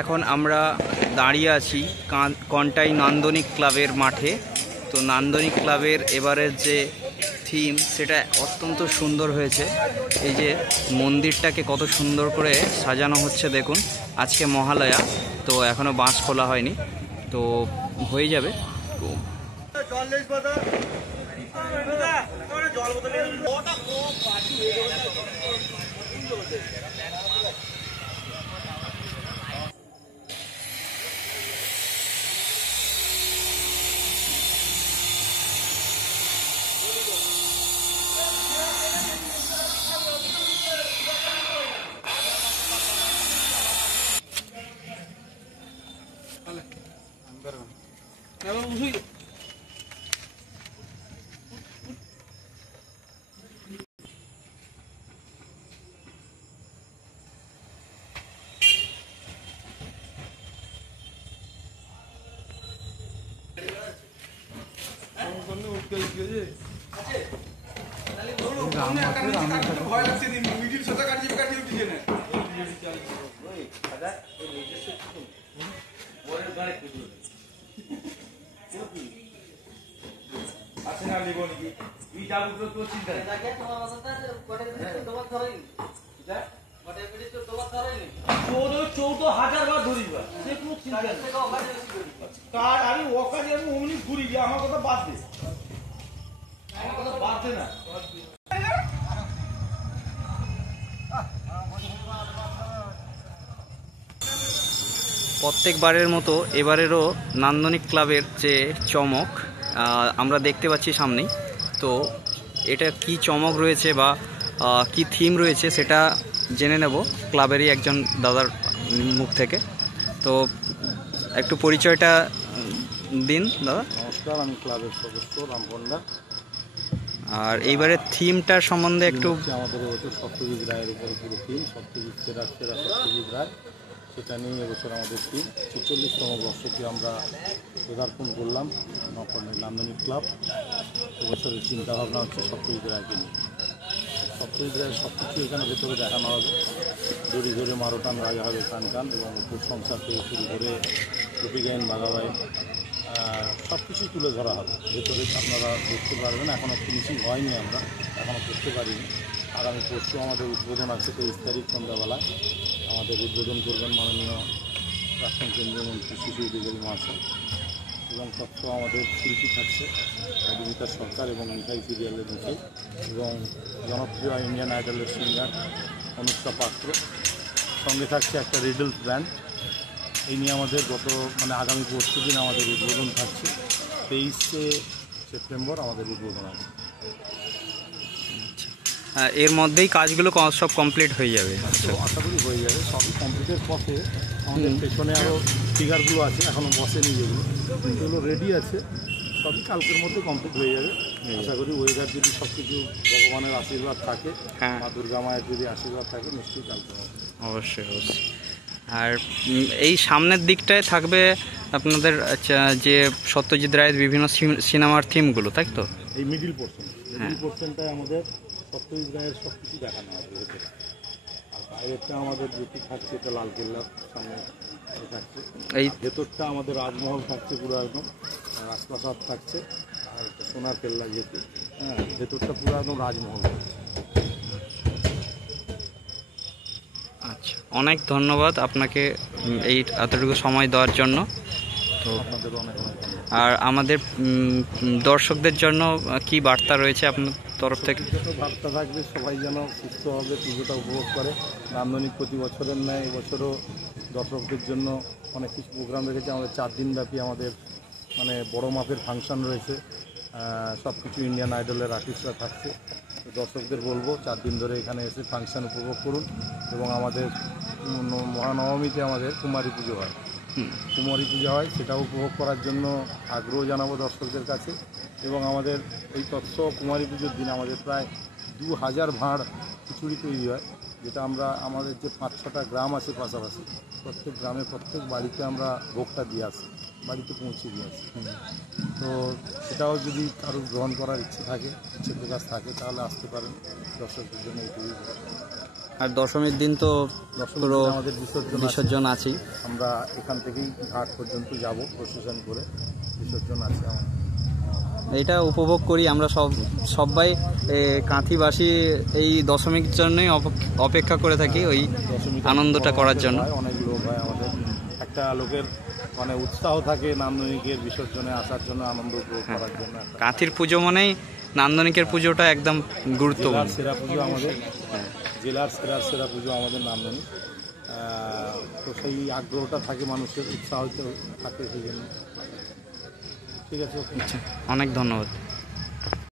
এখন আমরা দাঁড়িয়ে আছি কন্টাই নান্দনিক ক্লাবের মাঠে। তো নান্দনিক ক্লাবের এবারের যে থিম সেটা অত্যন্ত সুন্দর হয়েছে। এই যে মন্দিরটাকে কত সুন্দর করে সাজানো হচ্ছে দেখুন। আজকে মহালয়া, তো এখনও বাঁশ খোলা হয়নি, তো হয়ে যাবে। প্রত্যেকবারের মতো এবারেরও নান্দনিক ক্লাবের যে চমক আমরা দেখতে পাচ্ছি সামনেই। তো এটা কি চমক রয়েছে বা কি থিম রয়েছে সেটা জেনে নেব ক্লাবেরই একজন দাদার মুখ থেকে। তো একটু পরিচয়টা দিন দাদা। নমস্কার, আমি ক্লাবের সদস্য রামপন্ডা। আর এইবারের থিমটার সম্বন্ধে একটু। আমাদের এবছর সত্যজিৎ রায়ের উপরে পুরো থিম, সত্যজিৎ সেরা সেরা সত্যজিৎ রায়, সেটা নিয়ে এবছর আমাদের থিম। ৪৪তম বর্ষকে আমরা পদার্পণ করলাম নকর্ণের নান্দনিক ক্লাব। এবছরের চিন্তাভাবনা হচ্ছে সত্যজিৎ রায়কে নিয়ে। সত্যজিৎ রায়ের সব কিছু এখানে ভেতরে দেখানো হবে। দড়ি ধরে মারোটান রাজা হবে কান কান, এবং উপর সংসার থেকে শুরু করে গোপী গাইন বাঘাবাইন সব কিছুই তুলে ধরা হবে ভেতরে। আপনারা দেখতে পারবেন। এখনও ফিনিশিং হয়নি, আমরা এখনও করতে পারিনি। আগামী পরশু আমাদের উদ্বোধন আছে 23 তারিখ সন্ধ্যাবেলায়। আমাদের উদ্বোধন করবেন মাননীয় প্রাক্তন কেন্দ্রীয় মন্ত্রী শিশু অধিকারী মহাশয়, এবং তথ্য আমাদের শিল্পী থাকছে মধুমিতা সরকার এবং মিঠাই সিরিয়ালের মিঠাই, এবং জনপ্রিয় ইন্ডিয়ান আইডলের সিঙ্গার অনুষ্কা পাত্র। সঙ্গে থাকছে একটা রিডলস ব্যান্ড। এই নিয়ে আমাদের আগামী পরশু দিন আমাদের উদ্বোধন থাকছে। 23শে সেপ্টেম্বর আমাদের উদ্বোধন আছে। এর মধ্যেই কাজগুলো সব কমপ্লিট হয়ে যাবে, আশা করি হয়ে যাবে। সবই কমপ্লিটের পথে। আমাদের পেছনে আরও ফিগারগুলো আছে, এখনও বসেনি, যেগুলো রেডি আছে। সবই কালকের মধ্যে কমপ্লিট হয়ে যাবে আশা করি। ওয়েদার যদি সব কিছু ভগবানের আশীর্বাদ থাকে, মা দুর্গা মায়ের যদি আশীর্বাদ থাকে, নিশ্চয়ই কালকে হবে। অবশ্যই অবশ্যই। আর এই সামনের দিকটায় থাকবে আপনাদের যে সত্যজিৎ রায়ের বিভিন্ন সিনেমার থিমগুলো, তাই তো? এই মিডিল পোর্শনটায় আমাদের সত্যজিৎ রায়ের সব কিছু দেখানো হবে ভেতরে। আর বাইরেরটা আমাদের যেটি থাকছে এটা লালকেল্লার সামনে থাকছে। এই ভেতরটা আমাদের রাজমহল থাকছে, পুরো একদম রাজপ্রাসাদ থাকছে। আর সোনার কেল্লা যেহেতু, ভেতরটা পুরো একদম রাজমহল। আচ্ছা, অনেক ধন্যবাদ আপনাকে এই এতটুকু সময় দেওয়ার জন্য। তো আপনাদেরও অনেক অনেক ধন্যবাদ। আর আমাদের দর্শকদের জন্য কি বার্তা রয়েছে আপনার তরফ থেকে? বার্তা থাকবে, সবাই যেন সুস্থ হবে, পুজোটা উপভোগ করে। নান্দনিক প্রতি বছরের ন্যায় এবছরও দর্শকদের জন্য অনেক কিছু প্রোগ্রাম রেখেছে। আমাদের 4 দিনব্যাপী আমাদের বড় মাপের ফাংশন রয়েছে। সব কিছু ইন্ডিয়ান আইডলের আর্টিস্টরা থাকছে। দর্শকদের বলবো 4 দিন ধরে এখানে এসে ফাংশন উপভোগ করুন। এবং আমাদের মহানবমীতে আমাদের কুমারী পুজো হয়, সেটাও উপভোগ করার জন্য আগ্রহ জানাবো দর্শকদের কাছে। এবং আমাদের এই তৎস কুমারী পুজোর দিন আমাদের প্রায় 2000 ভাঁড় খিচুড়ি তৈরি হয়, যেটা আমরা আমাদের যে 5-6টা গ্রাম আছে পাশাপাশি, প্রত্যেক গ্রামে প্রত্যেক বাড়িতে আমরা ভোগটা দিয়ে আসি, বাড়িতে পৌঁছে দিয়ে আসি। তো সেটাও যদি কারোর গ্রহণ করার ইচ্ছে প্রকাশ থাকে তাহলে আসতে পারেন। দর্শকদের জন্য এইটুকুই। আর দশমীর দিন তো দশমীর পুরো দিন আমাদের বিসর্জন আছে। বিসর্জন আছেই। আমরা এখান থেকেই ঘাট পর্যন্ত যাব প্রসেশন করে, বিসর্জন আছে আমাদের। এটা উপভোগ করি আমরা সবাই কাঁথিবাসী এই দশমীর জন্যই অপেক্ষা করে থাকি ওই দশমীতে আনন্দটা করার জন্য। অনেক লোক হয় আমাদের, একটা লোকের মানে উৎসাহ থাকে নান্দনিকের বিসর্জনে আসার জন্য, আনন্দ উপভোগ করার জন্য। কাঁথির পুজো মানেই নান্দনিকের পুজোটা একদম গুরুত্বপূর্ণ। জেলার সেরা পুজো আমাদের, জেলার সেরা পুজো আমাদের নান্দনিক। তো সেই আগ্রহটা থাকে মানুষের, উৎসাহ থাকে সেই জন্য। ঠিক আছে, ওকে। অনেক ধন্যবাদ।